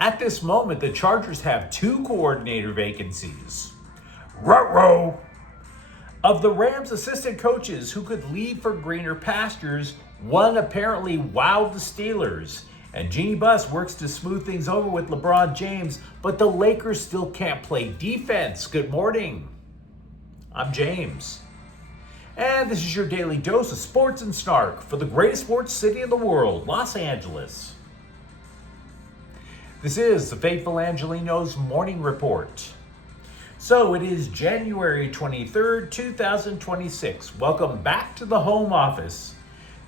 At this moment, the Chargers have 2 coordinator vacancies. Ruh-roh! Of the Rams' assistant coaches who could leave for greener pastures, one apparently wowed the Steelers. And Jeanie Buss works to smooth things over with LeBron James, but the Lakers still can't play defense. Good morning. I'm James. And this is your daily dose of sports and snark for the greatest sports city in the world, Los Angeles. This is the faithful Angelenos morning report. So it is January 23rd, 2026. Welcome back to the home office.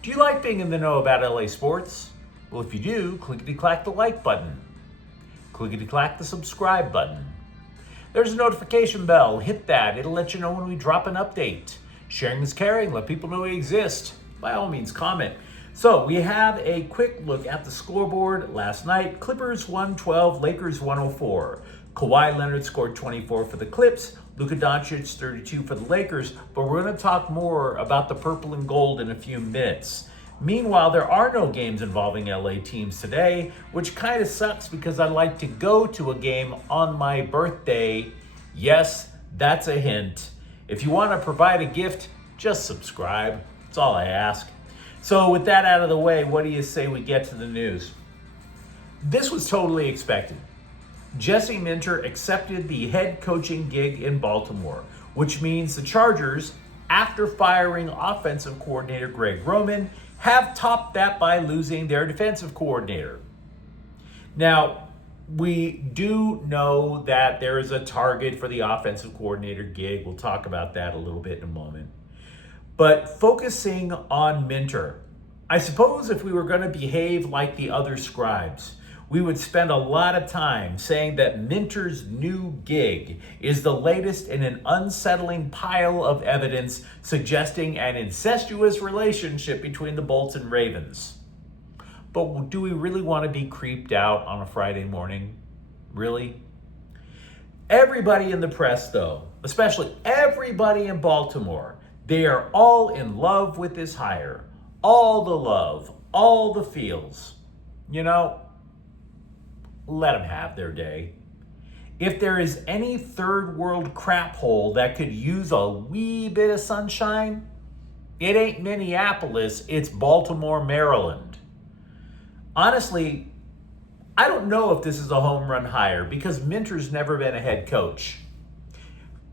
Do you like being in the know about LA sports? Well, if you do, clickety-clack the like button. Clickety-clack the subscribe button. There's a notification bell. Hit that. It'll let you know when we drop an update. Sharing is caring. Let people know we exist. By all means, comment. So we have a quick look at the scoreboard last night. Clippers 112, Lakers 104. Kawhi Leonard scored 24 for the Clips. Luka Doncic 32 for the Lakers. But we're going to talk more about the purple and gold in a few minutes. Meanwhile, there are no games involving LA teams today, which kind of sucks because I like to go to a game on my birthday. Yes, that's a hint. If you want to provide a gift, just subscribe. That's all I ask. So with that out of the way, what do you say we get to the news? This was totally expected. Jesse Minter accepted the head coaching gig in Baltimore, which means the Chargers, after firing offensive coordinator Greg Roman, have topped that by losing their defensive coordinator. Now, we do know that there is a target for the offensive coordinator gig. We'll talk about that a little bit in a moment. But focusing on Minter, I suppose if we were going to behave like the other scribes, we would spend a lot of time saying that Minter's new gig is the latest in an unsettling pile of evidence suggesting an incestuous relationship between the Bolts and Ravens. But do we really want to be creeped out on a Friday morning? Really? Everybody in the press, though, especially everybody in Baltimore, they are all in love with this hire. All the love, all the feels. You know, let them have their day. If there is any third world crap hole that could use a wee bit of sunshine, it ain't Minneapolis, it's Baltimore, Maryland. Honestly, I don't know if this is a home run hire because Minter's never been a head coach.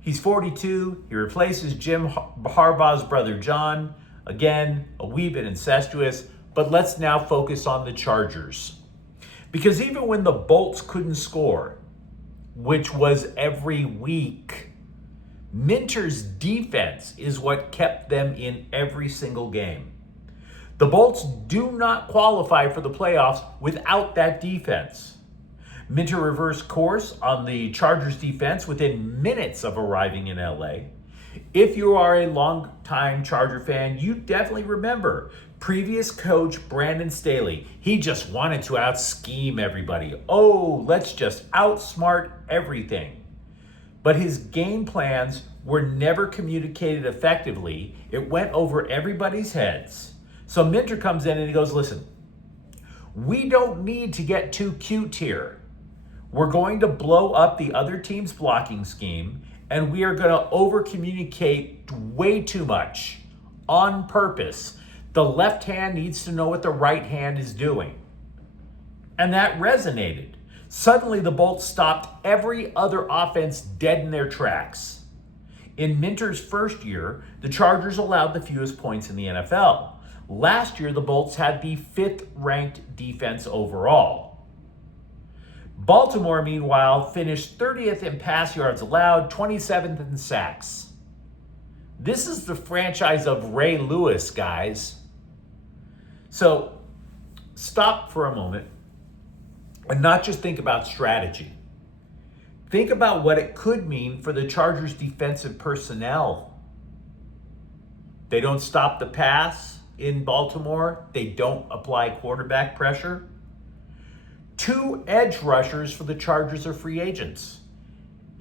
He's 42. He replaces Jim Harbaugh's brother John. Again, a wee bit incestuous, but let's now focus on the Chargers. Because even when the Bolts couldn't score, which was every week, Minter's defense is what kept them in every single game. The Bolts do not qualify for the playoffs without that defense. Minter reversed course on the Chargers defense within minutes of arriving in LA. If you are a longtime Charger fan, you definitely remember previous coach Brandon Staley. He just wanted to out-scheme everybody. Oh, let's just outsmart everything. But his game plans were never communicated effectively. It went over everybody's heads. So Minter comes in and he goes, listen, we don't need to get too cute here. We're going to blow up the other team's blocking scheme, and we are going to over-communicate way too much on purpose. The left hand needs to know what the right hand is doing. And that resonated. Suddenly, the Bolts stopped every other offense dead in their tracks. In Minter's first year, the Chargers allowed the fewest points in the NFL. Last year, the Bolts had the 5th-ranked defense overall. Baltimore, meanwhile, finished 30th in pass yards allowed, 27th in sacks. This is the franchise of Ray Lewis, guys. So stop for a moment and not just think about strategy. Think about what it could mean for the Chargers' defensive personnel. They don't stop the pass in Baltimore. They don't apply quarterback pressure. 2 edge rushers for the Chargers are free agents,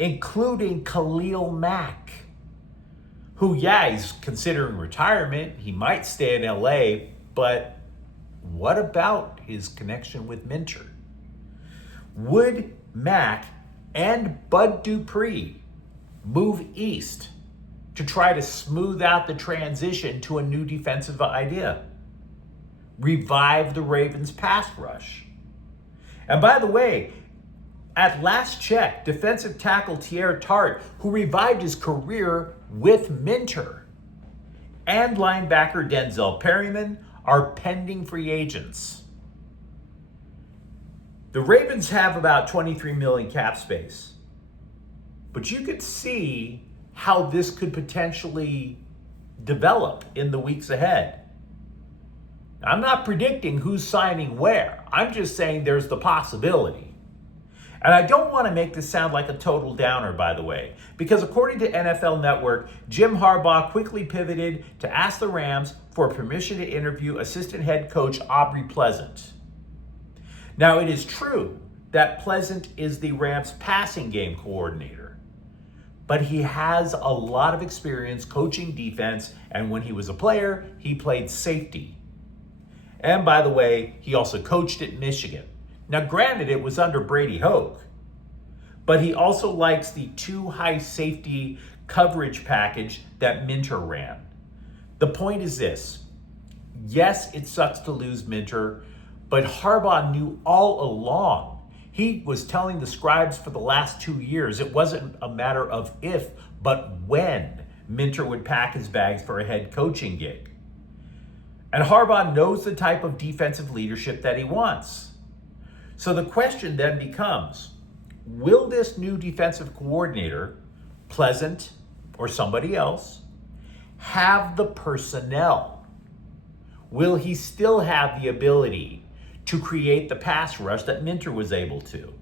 including Khalil Mack, who, he's considering retirement. He might stay in LA, but what about his connection with Minter? Would Mack and Bud Dupree move east to try to smooth out the transition to a new defensive idea? Revive the Ravens' pass rush. And by the way, at last check, defensive tackle Teair Tart, who revived his career with Minter, and linebacker Denzel Perryman are pending free agents. The Ravens have about $23 million cap space, but you could see how this could potentially develop in the weeks ahead. I'm not predicting who's signing where. I'm just saying there's the possibility. And I don't want to make this sound like a total downer, by the way, because according to NFL Network, Jim Harbaugh quickly pivoted to ask the Rams for permission to interview assistant head coach Aubrey Pleasant. Now, it is true that Pleasant is the Rams' passing game coordinator, but he has a lot of experience coaching defense, and when he was a player, he played safety. And by the way, he also coached at Michigan. Now, granted, it was under Brady Hoke, but he also likes the too high safety coverage package that Minter ran. The point is this: yes, it sucks to lose Minter, but Harbaugh knew all along. He was telling the scribes for the last 2 years it wasn't a matter of if, but when Minter would pack his bags for a head coaching gig. And Harbaugh knows the type of defensive leadership that he wants. So the question then becomes, will this new defensive coordinator, Pleasant or somebody else, have the personnel? Will he still have the ability to create the pass rush that Minter was able to?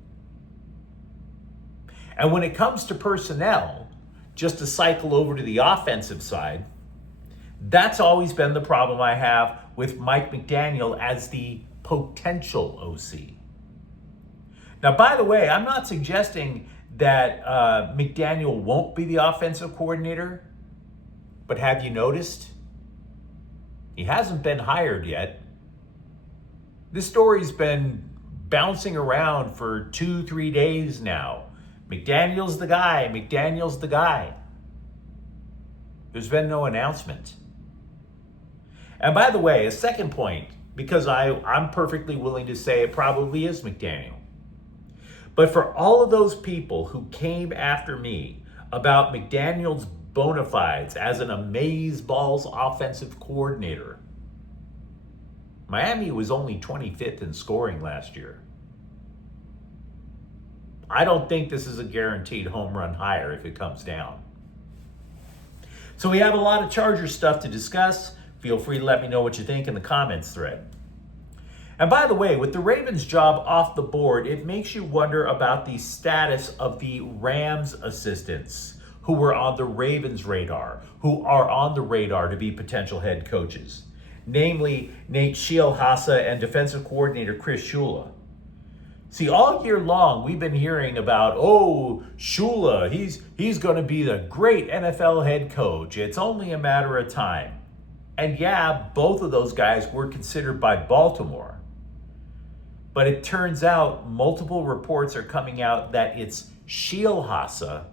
And when it comes to personnel, just to cycle over to the offensive side, that's always been the problem I have with Mike McDaniel as the potential OC. Now, by the way, I'm not suggesting that McDaniel won't be the offensive coordinator, but have you noticed? He hasn't been hired yet. This story's been bouncing around for 2-3 days now. McDaniel's the guy, McDaniel's the guy. There's been no announcement. And by the way, a second point, because I'm perfectly willing to say it probably is McDaniel. But for all of those people who came after me about McDaniel's bona fides as an amazeballs offensive coordinator, Miami was only 25th in scoring last year. I don't think this is a guaranteed home run hire if it comes down. So we have a lot of Chargers stuff to discuss. Feel free to let me know what you think in the comments thread. And by the way, with the Ravens' job off the board, it makes you wonder about the status of the Rams assistants who were on the Ravens' radar, who are on the radar to be potential head coaches. Namely, Nate Scheelhaase and defensive coordinator Chris Shula. See, all year long, we've been hearing about, Shula, he's going to be the great NFL head coach. It's only a matter of time. And yeah, both of those guys were considered by Baltimore. But it turns out multiple reports are coming out that it's Scheelhaase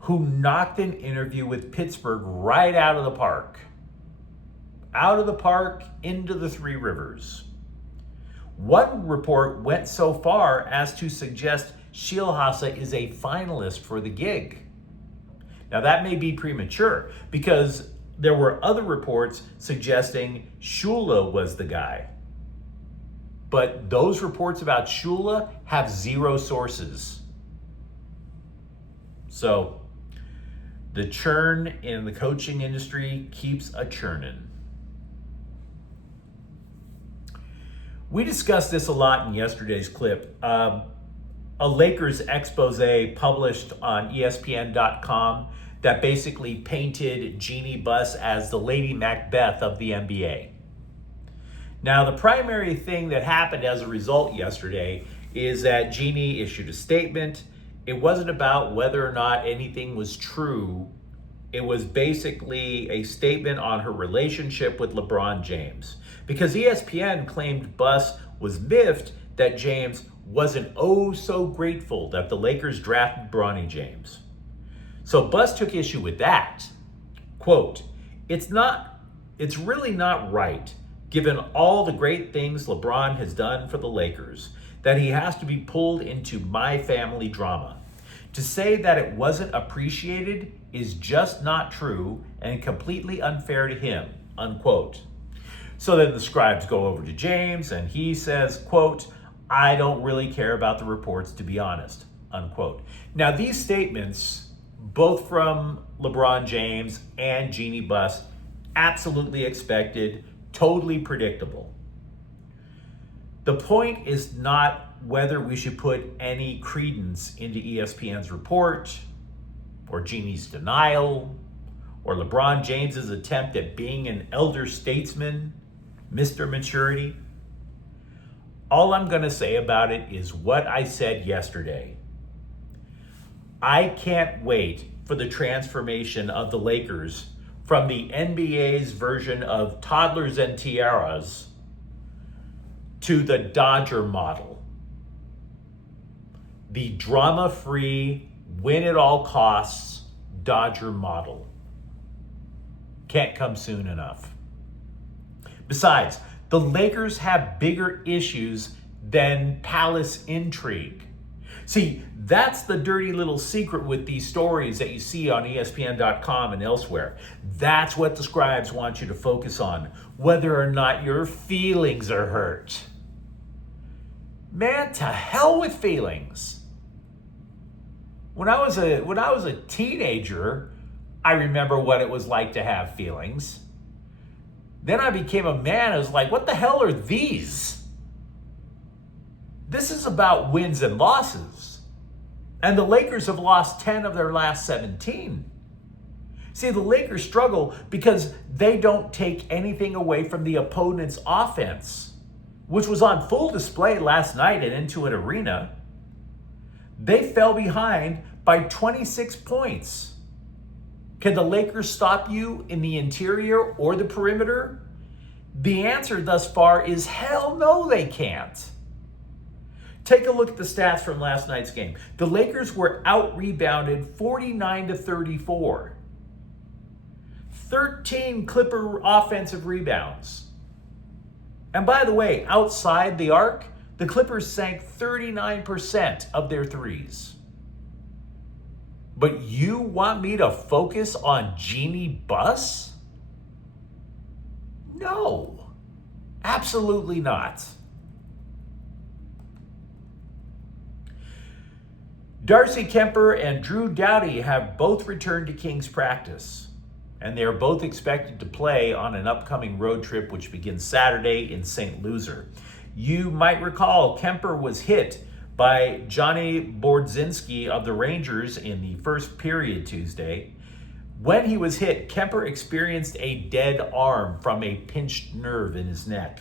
who knocked an interview with Pittsburgh right out of the park. Out of the park into the Three Rivers. One report went so far as to suggest Scheelhaase is a finalist for the gig. Now that may be premature because there were other reports suggesting Shula was the guy. But those reports about Shula have zero sources. So the churn in the coaching industry keeps a churning. We discussed this a lot in yesterday's clip. A Lakers expose published on ESPN.com that basically painted Jeanie Buss as the Lady Macbeth of the NBA. Now, the primary thing that happened as a result yesterday is that Jeanie issued a statement. It wasn't about whether or not anything was true. It was basically a statement on her relationship with LeBron James. Because ESPN claimed Buss was miffed that James wasn't oh so grateful that the Lakers drafted Bronny James. So Buss took issue with that. Quote, it's really not right, given all the great things LeBron has done for the Lakers, that he has to be pulled into my family drama. To say that it wasn't appreciated is just not true and completely unfair to him, unquote. So then the scribes go over to James and he says, quote, I don't really care about the reports, to be honest, unquote. Now these statements, both from LeBron James and Jeanie Buss, absolutely expected, totally predictable. The point is not whether we should put any credence into ESPN's report, or Jeanie's denial, or LeBron James's attempt at being an elder statesman, Mr. Maturity. All I'm going to say about it is what I said yesterday. I can't wait for the transformation of the Lakers from the NBA's version of toddlers and tiaras to the Dodger model. The drama-free, win-at-all-costs Dodger model. Can't come soon enough. Besides, the Lakers have bigger issues than palace intrigue. See, that's the dirty little secret with these stories that you see on ESPN.com and elsewhere. That's what the scribes want you to focus on, whether or not your feelings are hurt. Man, to hell with feelings. When I was a teenager, I remember what it was like to have feelings. Then I became a man. I was like, what the hell are these? This is about wins and losses. And the Lakers have lost 10 of their last 17. See, the Lakers struggle because they don't take anything away from the opponent's offense, which was on full display last night at Intuit Arena. They fell behind by 26 points. Can the Lakers stop you in the interior or the perimeter? The answer thus far is hell no, they can't. Take a look at the stats from last night's game. The Lakers were out-rebounded 49-34. 13 Clipper offensive rebounds. And by the way, outside the arc, the Clippers sank 39% of their threes. But you want me to focus on Jeanie Buss? No, absolutely not. Darcy Kemper and Drew Doughty have both returned to Kings practice, and they are both expected to play on an upcoming road trip which begins Saturday in St. Louis. You might recall Kemper was hit by Johnny Bordzinski of the Rangers in the first period Tuesday. When he was hit, Kemper experienced a dead arm from a pinched nerve in his neck.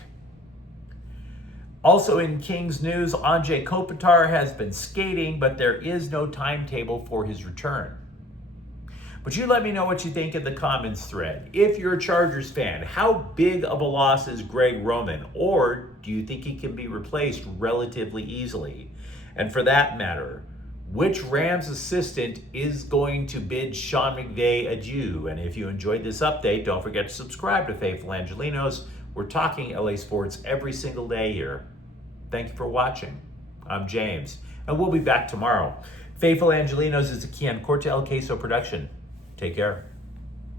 Also in Kings news, Anze Kopitar has been skating, but there is no timetable for his return. But you let me know what you think in the comments thread. If you're a Chargers fan, how big of a loss is Greg Roman? Or do you think he can be replaced relatively easily? And for that matter, which Rams assistant is going to bid Sean McVay adieu? And if you enjoyed this update, don't forget to subscribe to Faithful Angelenos. We're talking LA sports every single day here. Thank you for watching. I'm James, and we'll be back tomorrow. Faithful Angelenos is a Kian Corte El Queso production. Take care.